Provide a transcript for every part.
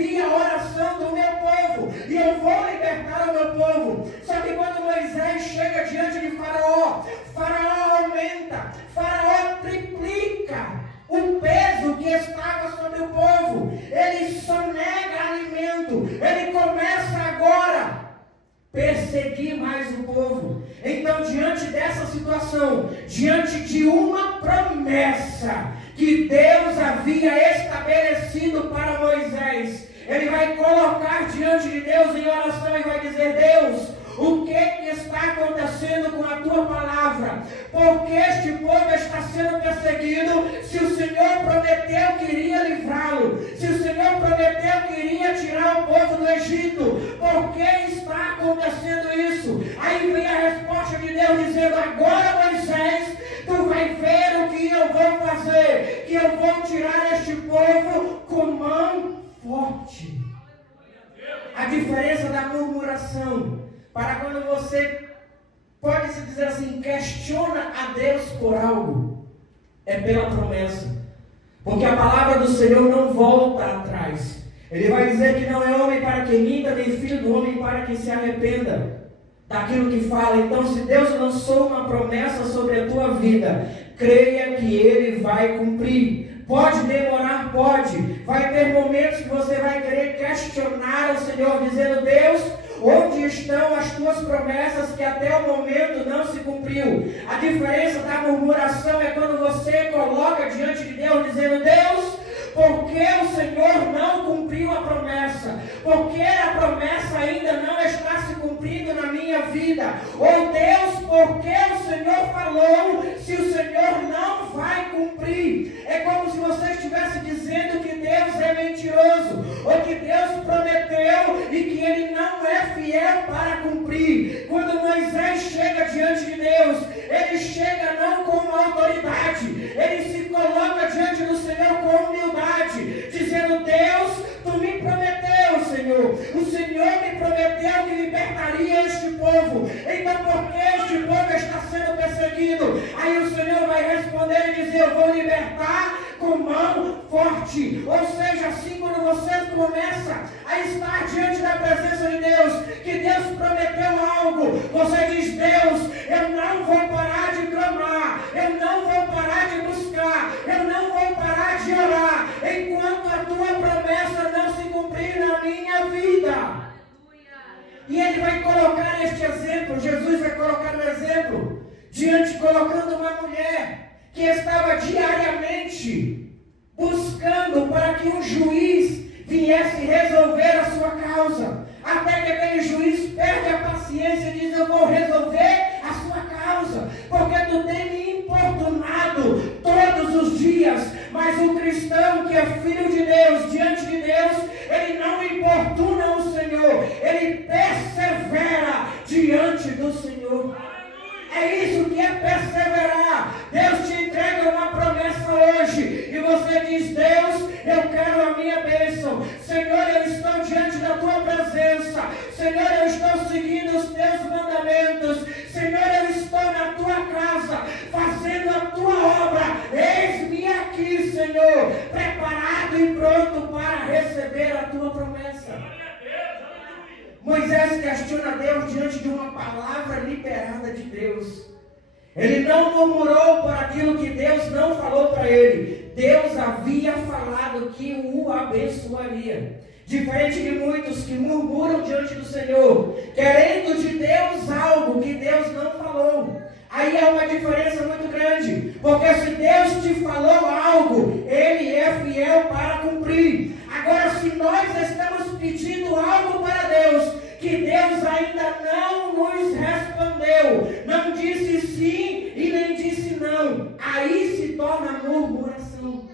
ouvir a oração do meu povo, e eu vou libertar o meu povo. Só que quando Moisés chega diante de Faraó, Faraó aumenta, Faraó triplica o peso que estava sobre o povo. Ele só nega alimento, ele começa agora a perseguir mais o povo. Então, diante dessa situação, diante de uma promessa que Deus havia estabelecido para Moisés, ele vai colocar diante de Deus em oração e vai dizer: Deus, o que está acontecendo com a tua palavra? Porque este povo está sendo perseguido? Se o Senhor prometeu que iria livrá-lo, se o Senhor prometeu que iria tirar o povo do Egito, por que está acontecendo isso? Aí vem a resposta de Deus dizendo: agora, Moisés, tu vai ver o que eu vou fazer, que eu vou tirar este povo com mão forte. A diferença da murmuração para quando você, pode se dizer assim, questiona a Deus por algo, é pela promessa. Porque a palavra do Senhor não volta atrás. Ele vai dizer que não é homem para que minta, nem filho do homem para que se arrependa daquilo que fala. Então, se Deus lançou uma promessa sobre a tua vida, creia que Ele vai cumprir. Pode demorar? Pode. Vai ter momentos que você vai querer questionar o Senhor, dizendo: Deus, onde estão as tuas promessas que até o momento não se cumpriu? A diferença da murmuração é quando você coloca diante de Deus, dizendo: Deus, por que o Senhor não cumpriu a promessa? Por que a promessa ainda não está se cumprindo na minha vida? Ou Deus, por que o Senhor falou se o Senhor não vai cumprir? É como se você estivesse dizendo que Deus é mentiroso, ou que Deus prometeu e que Ele não é fiel para cumprir. Quando Moisés chega diante de Deus, ele chega não com uma autoridade, ele se coloca diante do Senhor com humildade, dizendo: Deus, tu me prometeu, Senhor, o Senhor me prometeu que libertaria este povo, então por que este povo está sendo perseguido? Aí o Senhor vai responder e dizer: eu vou libertar com mão forte. Ou seja, assim, quando você começa a estar diante da presença de Deus, que Deus prometeu algo, você diz: Deus, eu não vou parar de clamar, eu não vou parar de buscar, eu não vou parar de orar, enquanto a tua promessa não se cumprir na minha vida. E Ele vai colocar este exemplo, Jesus vai colocar um exemplo, colocando uma mulher que estava diariamente buscando para que um juiz viesse resolver a sua causa, até que aquele juiz perde a paciência e diz: eu vou resolver a sua causa, porque tu tem me importunado todos os dias. Mas o cristão que é filho de Deus, diante de Deus, ele não importuna o Senhor, ele persevera diante do Senhor. É isso que é perseverar. Deus te entrega uma promessa hoje e você diz: Deus, eu quero a minha bênção. Senhor, eu estou diante da tua presença. Senhor, eu estou seguindo os teus mandamentos. Senhor, eu estou na tua casa fazendo a tua obra. Eis-me aqui, Senhor, preparado e pronto para receber a tua promessa. Moisés questiona Deus diante de uma palavra liberada de Deus. Ele não murmurou por aquilo que Deus não falou para ele. Deus havia falado que o abençoaria. Diferente de muitos que murmuram diante do Senhor, querendo de Deus algo que Deus não falou. Aí há uma diferença muito grande, porque se Deus te falou algo, Ele é fiel para cumprir. Agora, se nós estamos pedindo algo para Deus, que Deus ainda não nos respondeu, não disse sim e nem disse não, aí se torna murmuração.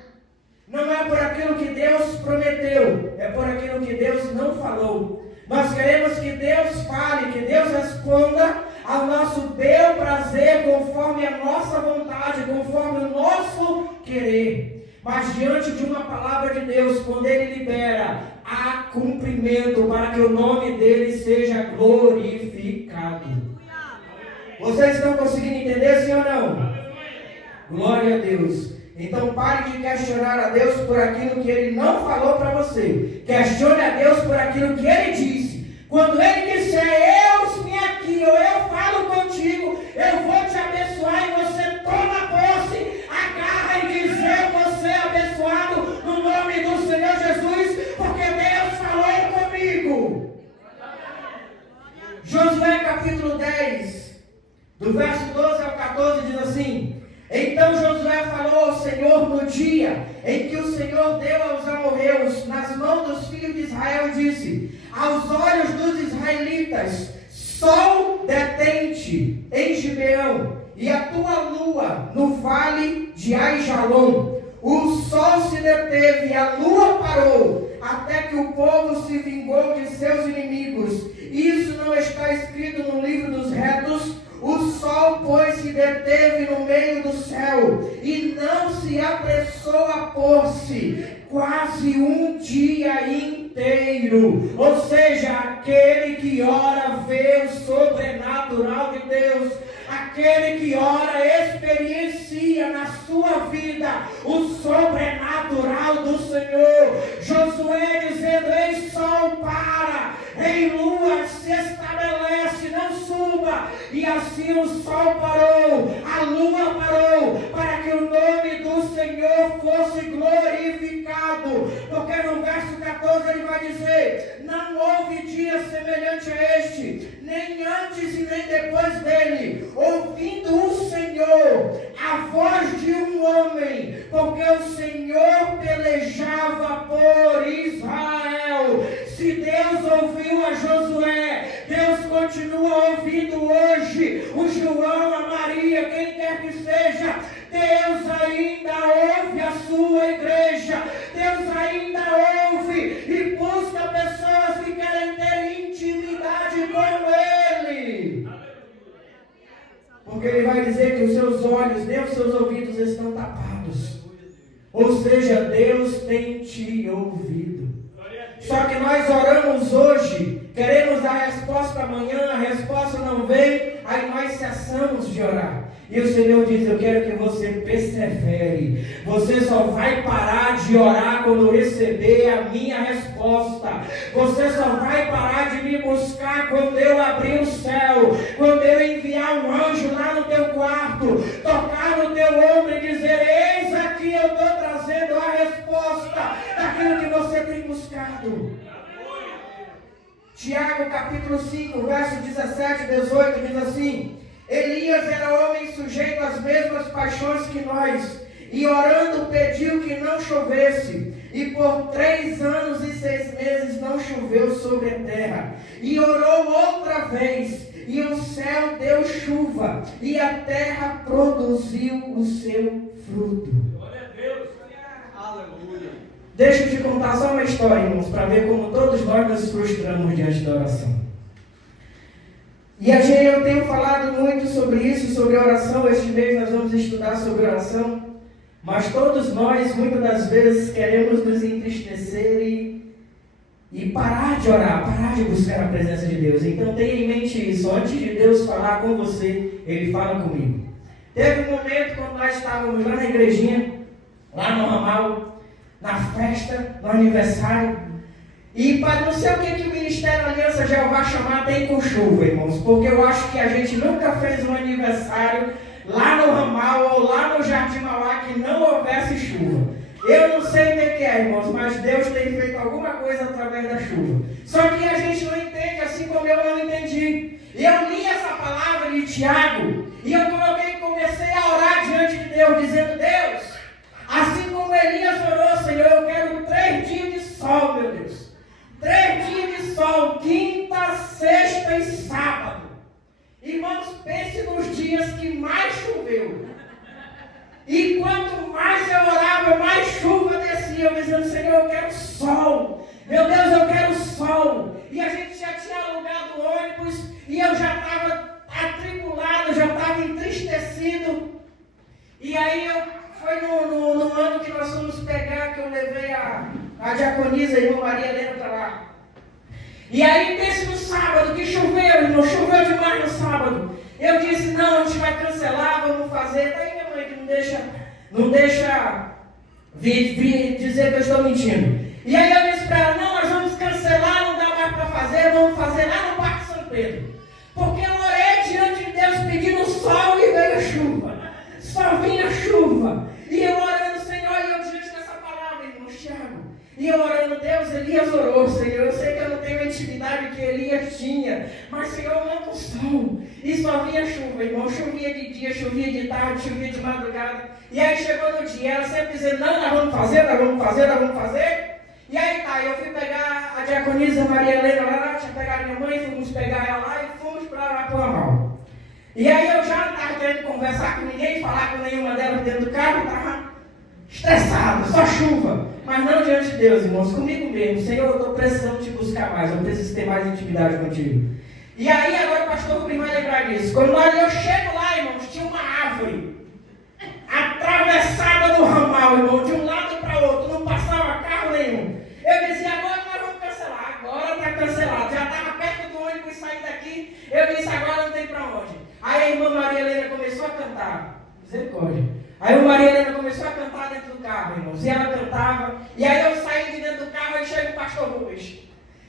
Não é por aquilo que Deus prometeu, é por aquilo que Deus não falou. Nós queremos que Deus fale, que Deus responda ao nosso bel prazer, conforme a nossa vontade, conforme o nosso querer. Mas diante de uma palavra de Deus, quando Ele libera, há cumprimento para que o nome dEle seja glorificado. Vocês estão conseguindo entender, sim ou não? Glória a Deus. Então pare de questionar a Deus por aquilo que Ele não falou para você. Questione a Deus por aquilo que Ele disse. Quando Ele disser, eu-me aqui, ou eu falo contigo, eu vou te abençoar e você toma posse, agarra e diz, eu vou ser abençoado no nome do Senhor Jesus, porque Deus falou comigo. Josué capítulo 10, do verso 12 ao 14 diz assim: então Josué falou ao Senhor no dia em que o Senhor deu aos amorreus nas mãos dos filhos de Israel, e disse aos olhos dos israelitas, sol detente em Gibeão, e a tua lua no vale de Aijalon. O sol se deteve e a lua parou, até que o povo se vingou de seus inimigos. Isso não está escrito no livro dos retos? O sol, pois, se deteve no meio do céu, e não se apressou a pôr-se, quase um dia inteiro. Ou seja, aquele que ora vê o sobrenatural de Deus. Aquele que ora experiencia na sua vida o sobrenatural do Senhor. Josué dizendo, ei sol para, ei lua se estabelece, não suba. E assim o sol parou, a lua parou, para que o nome do Senhor fosse glorificado. Porque no verso 14 ele vai dizer, não houve dia semelhante a este, nem antes e nem depois dele, ouvindo o Senhor a voz de um homem, porque o Senhor pelejava por Israel. Se Deus ouviu a Josué, Deus continua ouvindo hoje o João, a Maria, quem quer que seja. Deus ainda ouve a sua igreja. Deus ainda ouve e busca pessoas que querem ter intimidade com Ele. Porque Ele vai dizer que os seus olhos, nem os seus ouvidos estão tapados. Ou seja, Deus tem te ouvido. Só que nós oramos hoje, queremos a resposta amanhã, a resposta não vem, aí nós cessamos de orar. E o Senhor diz, eu quero que você persevere. Você só vai parar de orar quando receber a minha resposta. Você só vai parar de me buscar quando eu abrir o céu. Quando eu enviar um anjo lá no teu quarto, tocar no teu ombro e dizer, eis aqui eu estou trazendo a resposta daquilo que você tem buscado. Tiago capítulo 5, verso 17 e 18 diz assim, Elias era homem sujeito às mesmas paixões que nós, e orando pediu que não chovesse, e por 3 anos e 6 meses não choveu sobre a terra. E orou outra vez, e o céu deu chuva, e a terra produziu o seu fruto. Glória a Deus! Aleluia! Deixa eu te contar só uma história, irmãos, para ver como todos nós nos frustramos diante da oração. E eu tenho falado muito sobre isso, sobre oração. Este mês nós vamos estudar sobre oração. Mas todos nós, muitas das vezes, queremos nos entristecer e parar de orar, parar de buscar a presença de Deus. Então tenha em mente isso. Antes de Deus falar com você, Ele fala comigo. Teve um momento quando nós estávamos lá na igrejinha, lá no ramal, na festa, no aniversário. E para não sei o que o Ministério da Aliança Jeová chamar tem com chuva, irmãos. Porque eu acho que a gente nunca fez um aniversário lá no ramal ou lá no Jardim Mauá que não houvesse chuva. Eu não sei o que é, irmãos, mas Deus tem feito alguma coisa através da chuva. Só que a gente não entende assim como eu não entendi. Eu li essa palavra de Tiago e eu comecei a orar diante de Deus, dizendo, Deus, assim como Elias orou, Senhor, eu quero 3 dias de sol, meu Deus. 3 dias de sol, quinta, sexta e sábado. Irmãos, pense nos dias que mais choveu. E quanto mais eu orava, mais chuva descia. Eu dizendo, Senhor, eu quero sol. Meu Deus, eu quero sol. E a gente já tinha alugado ônibus e eu já estava atribulado, já estava entristecido. E aí foi no ano que nós fomos pegar, que eu levei a diaconisa, a irmã Maria Helena, para lá. E aí pense no sábado, que choveu, irmão, choveu demais no sábado. Eu disse, não, a gente vai cancelar, vamos fazer. Daí minha mãe que Não deixa vir dizer que eu estou mentindo. E aí eu disse para ela, não, nós vamos cancelar, não dá mais para fazer, vamos fazer lá no Parque São Pedro. Porque eu orei diante de Deus pedindo sol e veio a chuva. Só vinha chuva. E eu orando, Senhor, e eu diante dessa palavra, irmão Thiago. E eu orando, Deus, Elias orou, Senhor. Eu sei que eu não tenho a intimidade que Elias tinha. Mas, Senhor, manda o sol. E só vinha chuva, irmão. Chovia de dia, chovia de tarde, chovia de madrugada. E aí chegou no dia, ela sempre dizendo, não, nós vamos fazer, nós vamos fazer, nós vamos fazer. E aí tá, eu fui pegar a diaconisa Maria Helena lá, tinha pegado minha mãe, fomos pegar ela lá e fomos para lá para o ramal. E aí eu já não estava querendo conversar com ninguém, falar com nenhuma delas dentro do carro, estava estressado, só chuva. Mas não diante de Deus, irmãos, comigo mesmo. Senhor, eu estou precisando te buscar mais, eu preciso ter mais intimidade contigo. E aí agora o pastor Rubem vai lembrar disso. Quando eu chego lá, irmãos, tinha uma árvore atravessada no ramal, irmão, de um lado para o outro, não passava carro nenhum. Eu dizia, agora nós vamos cancelar, agora está cancelado. Já estava perto do ônibus sair daqui, eu disse, agora não tem para onde. Aí a irmã Maria Helena começou a cantar, misericórdia. Aí a Maria Helena começou a cantar dentro do carro, irmãos, e ela cantava, e aí eu saí de dentro do carro e chega o pastor Rubens.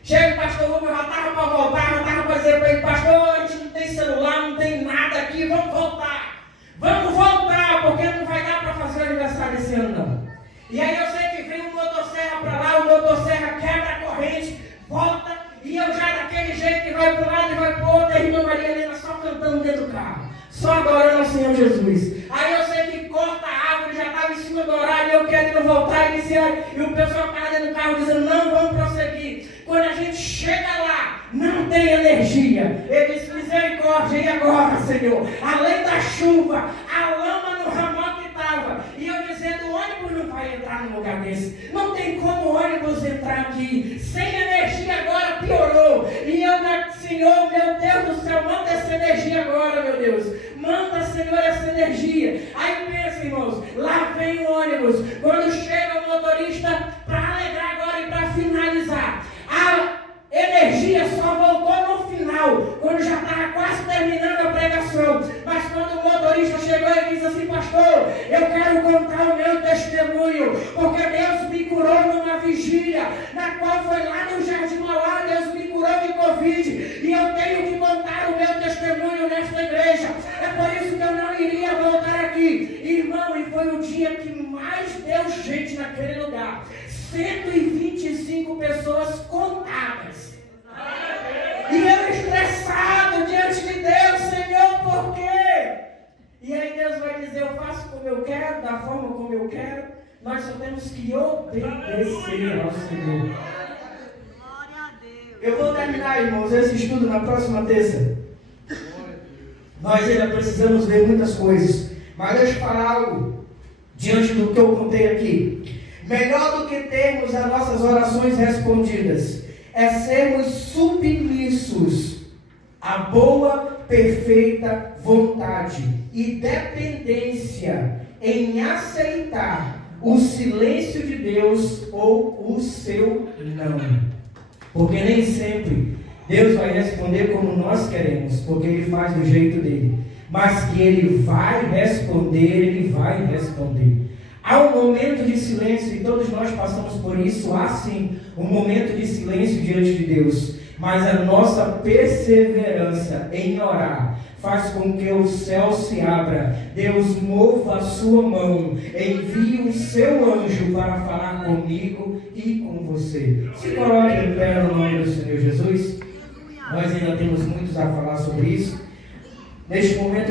Chega o pastor Rubens, já estava para voltar, já estava para dizer para ele, pastor, a gente não tem celular, não tem nada aqui, vamos voltar. Vamos voltar, porque não vai dar para fazer o aniversário esse ano, não. E aí eu sei que vem um motosserra para lá, o motosserra quebra a corrente, volta, e eu já daquele jeito que vai para um lado e vai para o outro, a irmã Maria Helena só cantando dentro do carro, só adorando ao Senhor Jesus. Aí eu sei que corta a árvore, já estava em cima do horário, eu querendo voltar e o pessoal estava dentro do carro dizendo, não, vamos prosseguir. Quando a gente chega lá, não tem energia. Ele disse, misericórdia, e agora, Senhor? Além da chuva, a lama no ramal que estava. E eu dizendo, o ônibus não vai entrar num lugar desse. Não tem como o ônibus entrar aqui. Sem energia agora piorou. E eu, Senhor, meu Deus do céu, manda essa energia agora, meu Deus. Manda, Senhor, essa energia. Aí pensa, irmãos, lá vem o ônibus. Quando chega o motorista, para alegrar agora e para finalizar, a energia só voltou no final, quando já estava quase terminando a pregação. Mas quando o motorista chegou e disse assim, pastor, eu quero contar o meu testemunho, porque Deus me curou numa vigília, na qual foi lá no Jardim Mauá, Deus me curou de Covid, e eu tenho que contar o meu testemunho nesta igreja. É por isso que eu não iria voltar aqui. Irmão, e foi o dia que mais deu gente naquele lugar. 125 pessoas contadas. E eu estressado diante de Deus, Senhor, por quê? E aí Deus vai dizer, eu faço como eu quero, da forma como eu quero. Nós só temos que obedecer ao Senhor. Eu vou terminar, irmãos, esse estudo na próxima terça. Nós ainda precisamos ver muitas coisas. Mas deixa eu falar algo diante do que eu contei aqui. Melhor do que termos as nossas orações respondidas é sermos submissos à boa, perfeita vontade e dependência em aceitar o silêncio de Deus ou o seu não. Porque nem sempre Deus vai responder como nós queremos, porque Ele faz do jeito dele. Mas que Ele vai responder, Ele vai responder. Há um momento de silêncio, e todos nós passamos por isso. Há sim um momento de silêncio diante de Deus. Mas a nossa perseverança em orar faz com que o céu se abra. Deus mova a sua mão, envie o seu anjo para falar comigo e com você. Se coloque em pé no nome do Senhor Jesus. Nós ainda temos muitos a falar sobre isso. Neste momento